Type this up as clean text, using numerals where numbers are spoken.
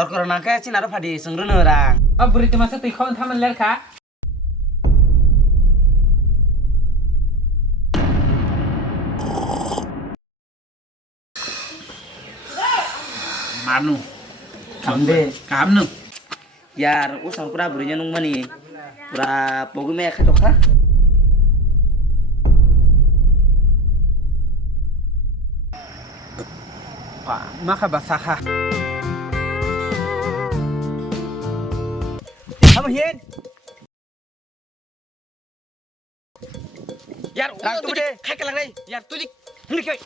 दरकार नाका चिनारो फादि संग्रोनो रां berita masa tikau entah menler kah Manu, kambe kamu yar usang pura burinya nung mani pura pogu me kha tokha Pak maka basah kamu hian yar lang tu de khai ka lang dai yar tu dik ni kai